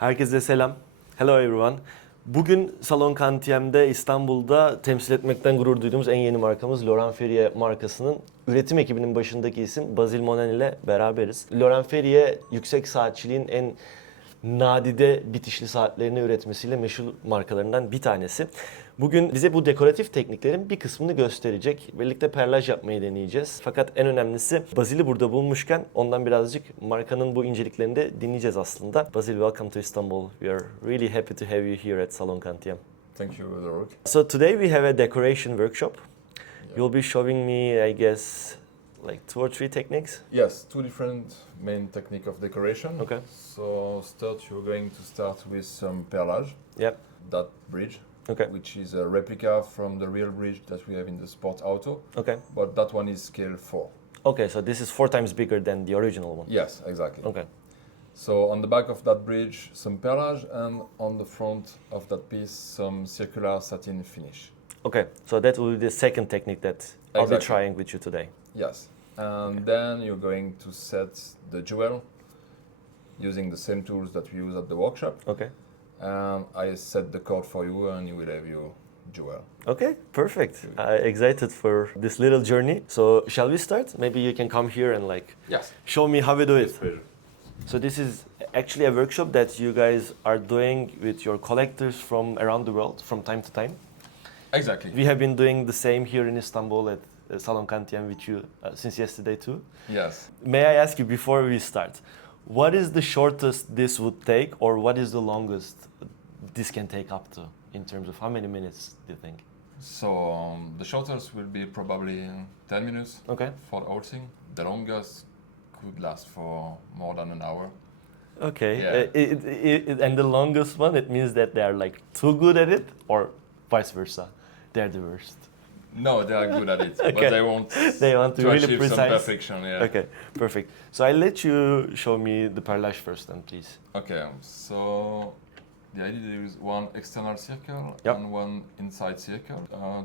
Herkese selam. Hello everyone. Bugün Salon Kantièm'de İstanbul'da temsil etmekten gurur duyduğumuz en yeni markamız Laurent Ferrier markasının üretim ekibinin başındaki isim Basile Monnin'i ile beraberiz. Laurent Ferrier yüksek saatçiliğin en nadide bitişli saatlerini üretmesiyle meşhur markalarından bir tanesi. Bugün bize bu dekoratif tekniklerin bir kısmını gösterecek. Birlikte perlaj yapmayı deneyeceğiz. Fakat en önemlisi Basil'i burada bulmuşken ondan birazcık markanın bu inceliklerini de dinleyeceğiz aslında. Basil, welcome to Istanbul. We are really happy to have you here at Salon Kantièm. Thank you, Laurent. So today we have a decoration workshop. You'll be showing me, I guess, like 2 or 3 techniques. Yes, two different main technique of decoration. Okay. So you're going to start with some perlage. Yep. That bridge, Okay. which is a replica from the real bridge that we have in the sport auto. Okay. But that one is scale 4. Okay, so this is 4 times bigger than the original one. Yes, exactly. Okay. So on the back of that bridge, some perlage, and on the front of that piece, some circular satin finish. Okay, so that will be the second technique that I'll be Exactly. trying with you today. Yes. And then you're going to set the jewel using the same tools that we use at the workshop. Okay. And I set the cord for you and you will have your jewel. Okay, perfect. I'm excited for this little journey. So shall we start? Maybe you can come here and like Yes. show me how we do it. Pleasure. So this is actually a workshop that you guys are doing with your collectors from around the world from time to time. Exactly. We have been doing the same here in Istanbul at Salon Kantièm with you since yesterday too. Yes. May I ask you before we start, what is the shortest this would take or what is the longest this can take up to in terms of how many minutes do you think? So the shortest will be probably 10 minutes Okay. for the whole thing. The longest could last for more than an hour. Okay. Yeah. And the longest one, it means that they are like too good at it or vice versa. They're the worst. No, they are good at it, Okay. but they want They want to really achieve precise. some perfection. Yeah. Okay, perfect. So I'll let you show me the perlage first then, please. Okay, so the idea is one external circle Yep. and one inside circle,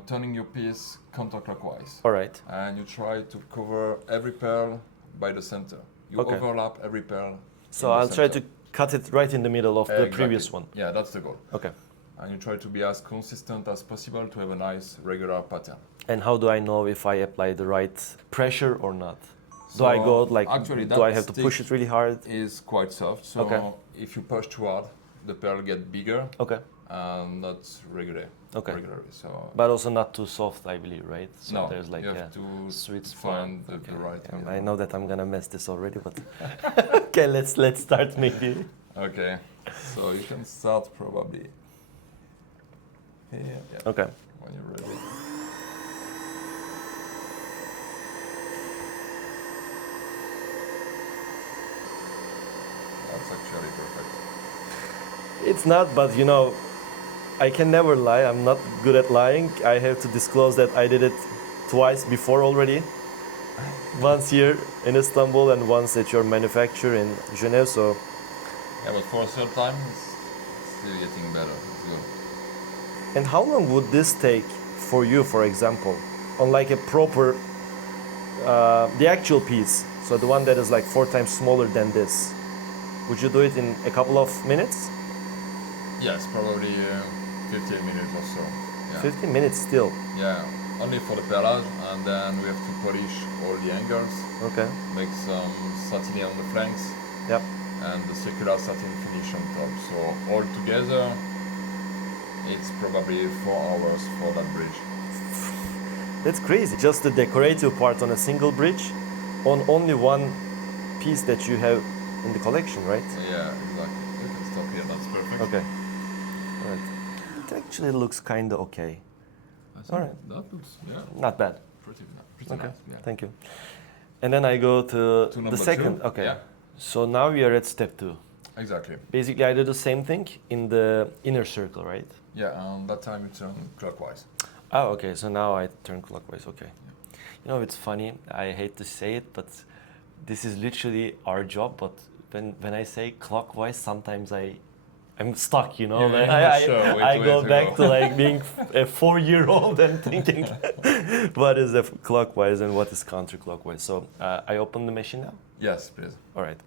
turning your piece counterclockwise. All right. And you try to cover every pearl by the center. You Okay. overlap every pearl. So in the I'll try center. to cut it right in the middle of the Exactly. previous one. Yeah, that's the goal. Okay. And you try to be as consistent as possible to have a nice regular pattern. And how do I know if I apply the right pressure or not? Do I go like, actually, do I that have to push stick it really hard? is quite soft. So Okay. if you push too hard, the pearl get bigger Okay. and not regular. Okay. Regularly. So But also not too soft, I believe, right? So no, there's like you a have to sweet spot. find the Okay. right. I know that I'm gonna mess this already, but okay, let's start maybe. Okay, so you can start probably here. Yeah. Okay. When you're ready. That's actually perfect. It's not, but you know, I can never lie. I'm not good at lying. I have to disclose that I did it twice before already. Once here in Istanbul and once at your manufacturer in Geneva. So, Yeah, but for a third time, it's still getting better. It's good. and how long would this take for you, for example, on like a proper, the actual piece? So the one that is like 4 times smaller than this. Would you do it in a couple of minutes? Yes, probably 15 minutes or so. Yeah. 15 minutes still. Yeah, only for the perlage, and then we have to polish all the angles, Okay. make some satiny on the flanks, Yep. and the circular satin finish on top. So all together, it's probably 4 hours for that bridge. That's crazy. Just the decorative part on a single bridge, on only one piece that you have in the collection, right? Yeah, exactly. You can stop here. That's perfect. Okay. All right. It actually looks kind of okay. I think All right. That looks Not bad. pretty Okay. nice. Yeah. Thank you. And then I go to To the number second. 2. Okay. Yeah, So now we are at step 2. exactly. Basically, I do the same thing in the inner circle, right? Yeah, and that time you turn clockwise. Oh, okay. So now I turn clockwise. Okay. You know, it's funny. I hate to say it, but this is literally our job. But when I say clockwise, sometimes I'm stuck. You know, Yeah, Like, sure. I go back to like being a 4-year-old and thinking, what is the clockwise and what is counterclockwise? So I open the machine now. Yes, please. All right.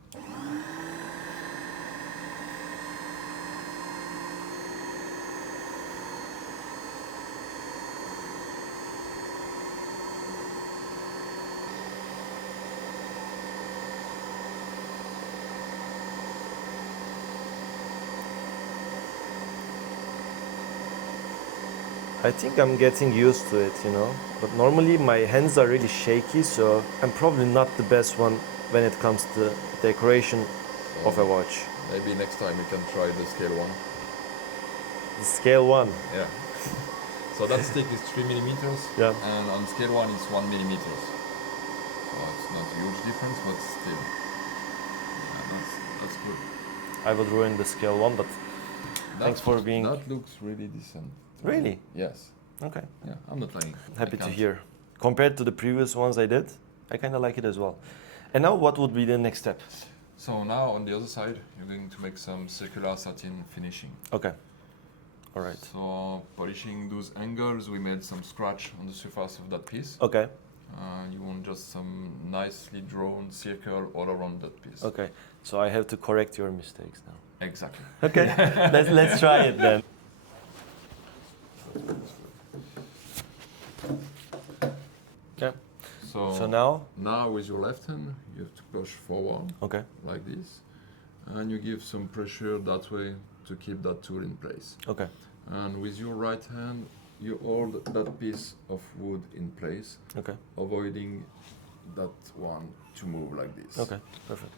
I think I'm getting used to it, you know. But normally my hands are really shaky, so I'm probably not the best one when it comes to decoration of a watch. Maybe next time you can try the scale one. The scale 1. Yeah. So that stick is 3 millimeters, Yeah. and on scale 1 it's 1 millimeters. So it's not a huge difference, but still. Yeah, that's good. I would ruin the scale 1, but thanks for being... That looks really decent. Really? Yes. Okay. Yeah, I'm not lying. Happy I to can't. hear. Compared to the previous ones I did, I kind of like it as well. And now what would be the next step? So now on the other side, you're going to make some circular satin finishing. Okay. All right. So polishing those angles, we made some scratch on the surface of that piece. Okay. You want just some nicely drawn circle all around that piece. Okay. So I have to correct your mistakes now. Exactly. Okay. let's try it then. Yeah. So now? Now with your left hand, you have to push forward Okay. like this, and you give some pressure that way to keep that tool in place. Okay. And with your right hand, you hold that piece of wood in place, Okay. avoiding that one to move like this. Okay. Perfect.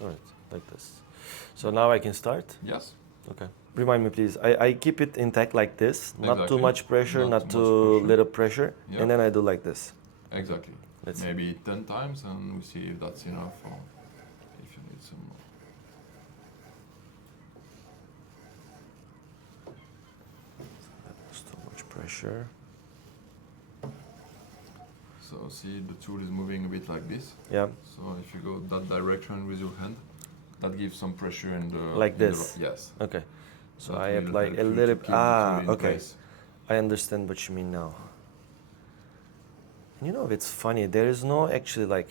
All right. Like this. So now I can start? Yes. Okay. Remind me, please. I keep it intact like this, not too Exactly. much pressure, Not not too too much pressure. little pressure, Yeah. and then I do like this. Exactly. Let's see. Maybe 10 times, and we see if that's enough or if you need some more. It's too much pressure. So see, the tool is moving a bit like this. Yeah. So if you go that direction with your hand, that gives some pressure in the... Like in the this? yes. Okay. So That I will apply help a you to little. keep the tool in Okay. place. I understand what you mean now. You know, it's funny. There is no actually like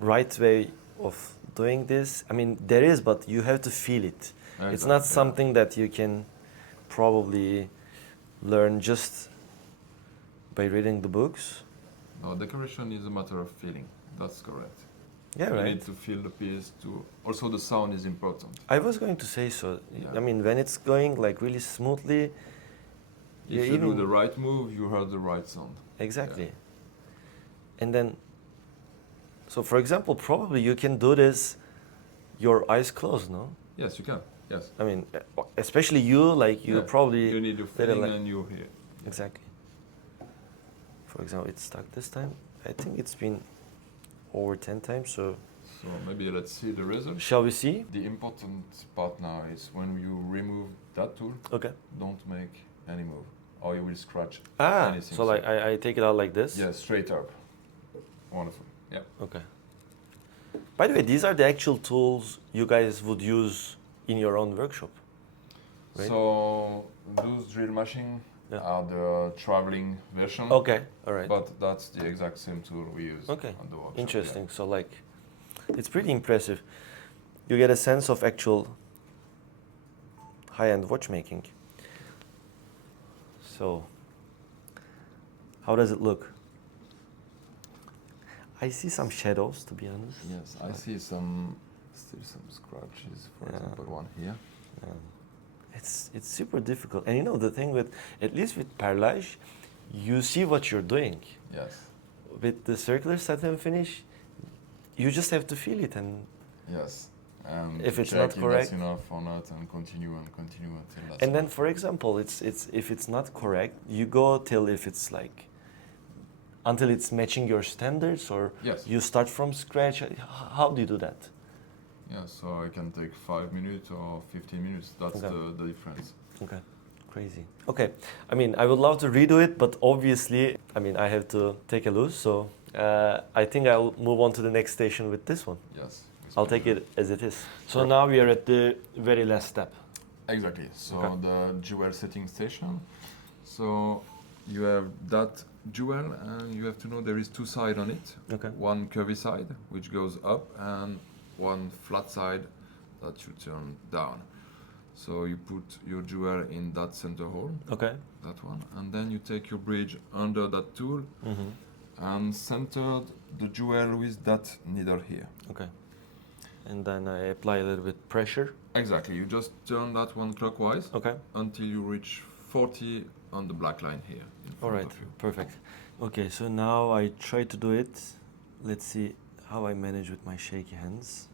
right way of doing this. I mean, there is, but you have to feel it. It's Exactly, not yeah. something that you can probably learn just by reading the books. No, decoration is a matter of feeling. That's correct. Yeah, You right. need to feel the piece too. Also, the sound is important. I was going to say so. Yeah. I mean, when it's going like really smoothly, If you do the right move, you heard the right sound. Exactly. Yeah. And then, so for example, probably you can do this your eyes closed, no? Yes, you can. Yes. I mean, especially you, like you Yeah. probably... You need your better feeling like- and you hear. Exactly. For example, it's stuck this time. I think it's been over 10 times, so... So maybe let's see the result. Shall we see? The important part now is when you remove that tool, Okay. don't make any move, or you will scratch Ah, anything. so like I take it out like this? Yeah, straight up. Wonderful. Yeah. Okay. By the way, these are the actual tools you guys would use in your own workshop, right? So those drill machine Yeah. are the traveling version. Okay, all right. But that's the exact same tool we use Okay, on the workshop. interesting. So like, it's pretty impressive. You get a sense of actual high-end watchmaking. So, how does it look? I see some shadows, to be honest. Yes, I see still some scratches, for Yeah. example, one here. It's super difficult. And you know the thing with, at least with perlage, you see what you're doing. Yes. With the circular satin finish, you just have to feel it, and Yes. And If it's check not if correct- that's enough or not, and continue until that's and then enough. for example, it's if it's not correct, you go till if it's like until it's matching your standards, or Yes. you start from scratch. How do you do that? Yeah, so it can take 5 minutes or 15 minutes. That's Okay. the difference. Okay, crazy. Okay, I mean, I would love to redo it, but obviously, I mean, I have to take a loose. So I think I'll move on to the next station with this one. Yes. with I'll take pleasure. it as it is. So now we are at the very last step. Exactly. So Okay. the jewel setting station. So you have that jewel, and you have to know there is two sides on it. Okay. One curvy side, which goes up, and one flat side that you turn down. So you put your jewel in that center hole, Okay. that one, and then you take your bridge under that tool Mm-hmm. and centered the jewel with that needle here. Okay. and then I apply a little bit pressure. Exactly. You just turn that one clockwise Okay. until you reach 40 on the black line here in All front right. of you. Perfect. Okay. So now I try to do it. Let's see how I manage with my shaky hands.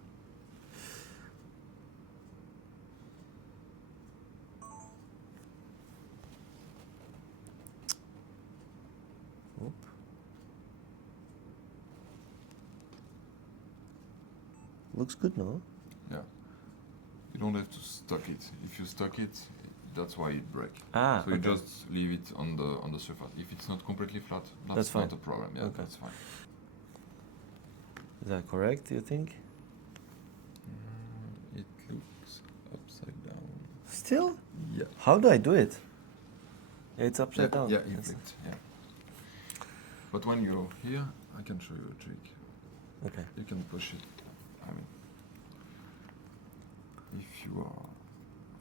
Oop. Looks good, no? Yeah. You don't have to stuck it. If you stuck it, that's why it breaks. Ah, So you okay. just leave it on the surface. If it's not completely flat, That's that's fine. not a problem. Yeah, Okay. that's fine. Is that correct, you think? It looks upside down. Still? Yeah. How do I do it? It's upside Yeah, down. yeah, you Yes. flipped. Yeah. But when you're here, I can show you a trick. Okay. You can push it. I mean, if you are,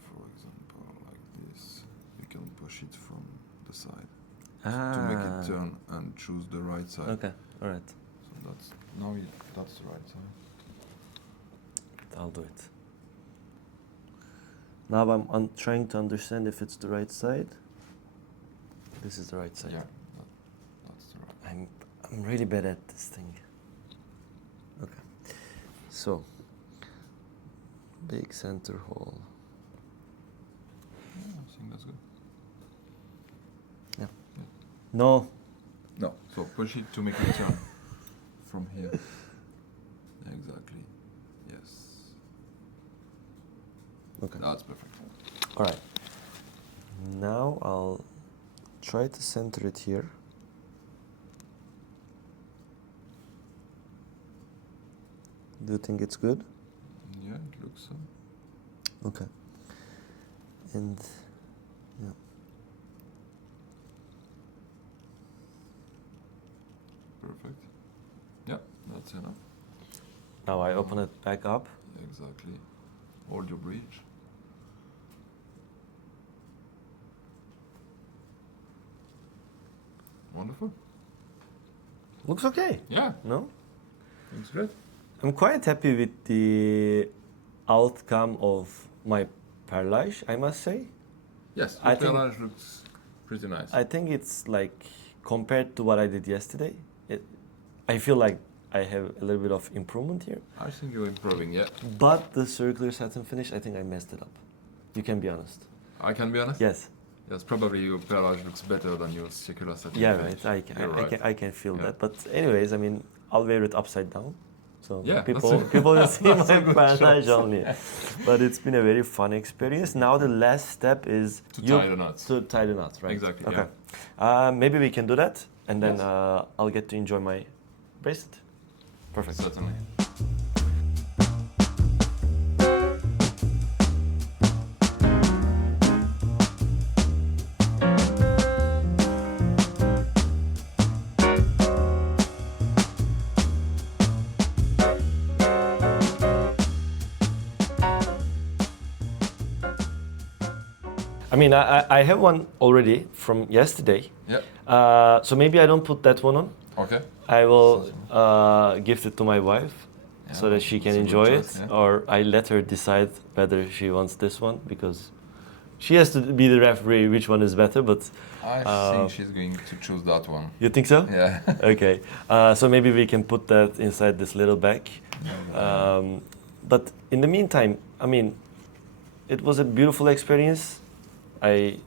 for example, like this, you can push it from the side to make it turn and choose the right side. Okay. All right. So that's that's the right side. I'll do it. Now I'm trying to understand if it's the right side. This is the right side. Yeah, that's the right. I'm really bad at this thing. Okay. So big center hole. Yeah, I think that's good. Yeah. No. No, so push it to make it turn from here. Exactly. Yes. Okay. That's perfect. All right. Now I'll try to center it here. Do you think it's good? Yeah, it looks so. Okay. And yeah. Perfect. Yeah, that's enough. Now I open it back up. Exactly. Hold your bridge. Wonderful. Looks okay. Yeah, No? looks great. I'm quite happy with the outcome of my perlage, I must say. Yes, I the think- perlage looks pretty nice. I think it's like compared to what I did yesterday, I feel like I have a little bit of improvement here. I think you're improving, yeah. But the circular satin finish, I think I messed it up. You can be honest. I can be honest? Yes. Yes, probably your perlage looks better than your circular satin. Yeah, finish. right. You're I can feel Yeah. that. But anyways, I mean, I'll wear it upside down. So Yeah, people that's will see that's my a good perlage choice. only. But it's been a very fun experience. Now the last step is To tie the knots. To tie the knots, right? Exactly, Okay. Maybe we can do that, and then Yes. I'll get to enjoy my bracelet. Perfect. Certainly. I mean, I have one already from yesterday. Yeah. So maybe I don't put that one on. Okay. I will gift it to my wife so Yeah, that she can that's a good enjoy choice, it, yeah. or I let her decide whether she wants this one, because she has to be the referee which one is better. But I think she's going to choose that one. you think so? Yeah. Okay. So maybe we can put that inside this little bag. But in the meantime, I mean, it was a beautiful experience. I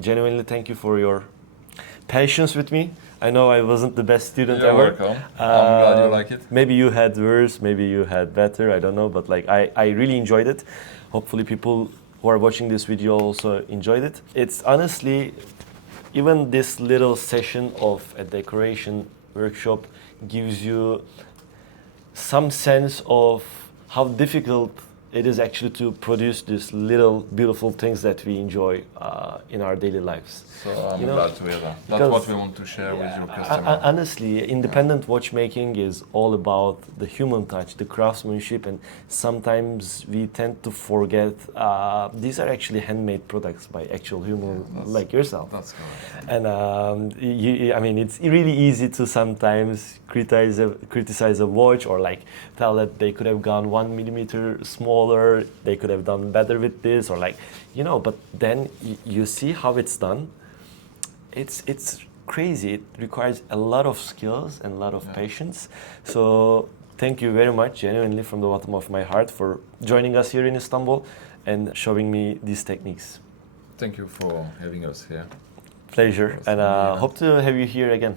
genuinely thank you for your patience with me. I know I wasn't the best student You're ever. welcome. I'm glad you like it. Maybe you had worse, maybe you had better, I don't know. But like I really enjoyed it. Hopefully people who are watching this video also enjoyed it. It's honestly, even this little session of a decoration workshop gives you some sense of how difficult it is actually to produce these little beautiful things that we enjoy in our daily lives. So I'm You know, glad to hear that. That's because- what we want to share with your customer. Honestly, independent watchmaking is all about the human touch, the craftsmanship, and sometimes we tend to forget these are actually handmade products by actual human like yourself. That's correct. And I mean, it's really easy to sometimes criticize a watch or like tell that they could have gone 1 millimeter smaller, they could have done better with this, or like, you know. But then you see how it's done. It's crazy. It requires a lot of skills and a lot of patience. So thank you very much, genuinely, from the bottom of my heart, for joining us here in Istanbul and showing me these techniques. Thank you for having us here. Pleasure, It was and really hope to have you here again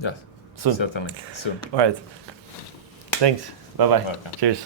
Yes, soon. certainly. Soon. All right. Thanks. Bye bye. Welcome. Cheers.